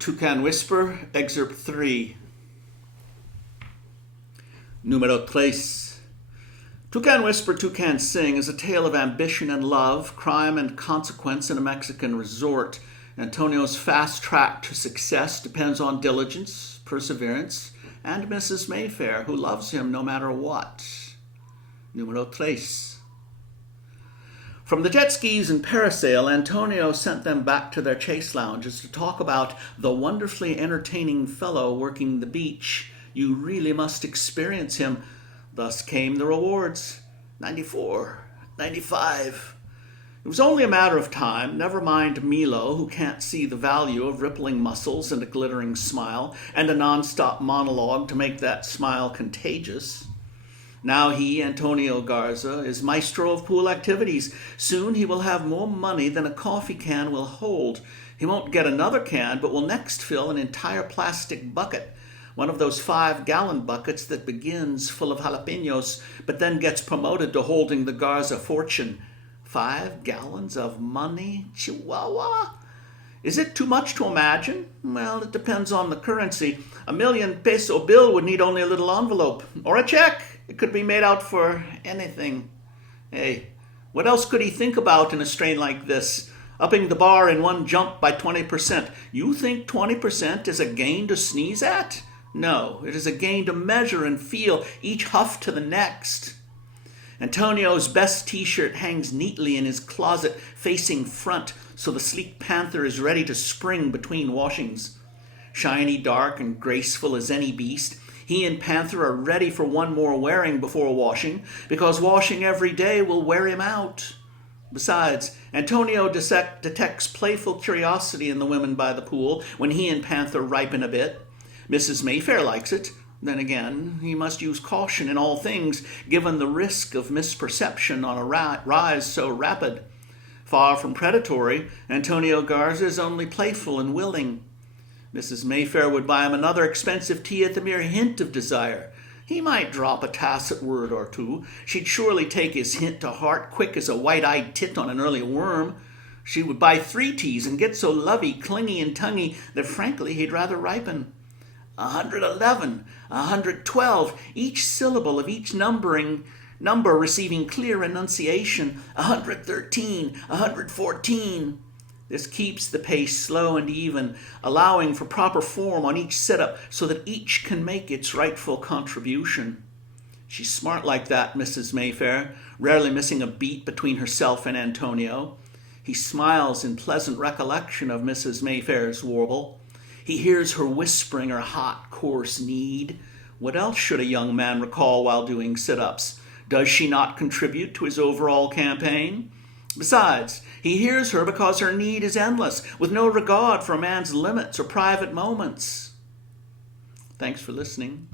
Toucan Whisper, Excerpt 3. Numero 3. Toucan Whisper, Toucan Sing is a tale of ambition and love, crime and consequence in a Mexican resort. Antonio's fast track to success depends on diligence, perseverance, and Mrs. Mayfair, who loves him no matter what. Numero 3. From the jet skis and parasail, Antonio sent them back to their chase lounges to talk about the wonderfully entertaining fellow working the beach. You really must experience him. Thus came the rewards. 94, 95. It was only a matter of time, never mind Milo, who can't see the value of rippling muscles and a glittering smile, and a non-stop monologue to make that smile contagious. Now he, Antonio Garza, is maestro of pool activities. Soon he will have more money than a coffee can will hold. He won't get another can, but will next fill an entire plastic bucket, one of those 5-gallon buckets that begins full of jalapenos, but then gets promoted to holding the Garza fortune. 5 gallons of money? Chihuahua? Is it too much to imagine? Well, it depends on the currency. A $1,000,000 bill would need only a little envelope, or a check. It could be made out for anything. Hey, what else could he think about in a strain like this? Upping the bar in one jump by 20%. You think 20% is a gain to sneeze at? No, it is a gain to measure and feel, each huff to the next. Antonio's best t-shirt hangs neatly in his closet facing front, so the sleek panther is ready to spring between washings. Shiny, dark, and graceful as any beast, he and Panther are ready for one more wearing before washing, because washing every day will wear him out. Besides, Antonio detects playful curiosity in the women by the pool when he and Panther ripen a bit. Mrs. Mayfair likes it. Then again, he must use caution in all things, given the risk of misperception on a rise so rapid. Far from predatory, Antonio Garza is only playful and willing. Mrs. Mayfair would buy him another expensive tea at the mere hint of desire. He might drop a tacit word or two. She'd surely take his hint to heart, quick as a white-eyed tit on an early worm. She would buy 3 teas and get so lovey, clingy, and tonguey that frankly he'd rather ripen. 111, 112, each syllable of each number receiving clear enunciation. 113, 114. This keeps the pace slow and even, allowing for proper form on each sit-up so that each can make its rightful contribution. She's smart like that, Mrs. Mayfair, rarely missing a beat between herself and Antonio. He smiles in pleasant recollection of Mrs. Mayfair's warble. He hears her whispering her hot, coarse need. What else should a young man recall while doing sit-ups? Does she not contribute to his overall campaign? Besides, he hears her because her need is endless, with no regard for a man's limits or private moments. Thanks for listening.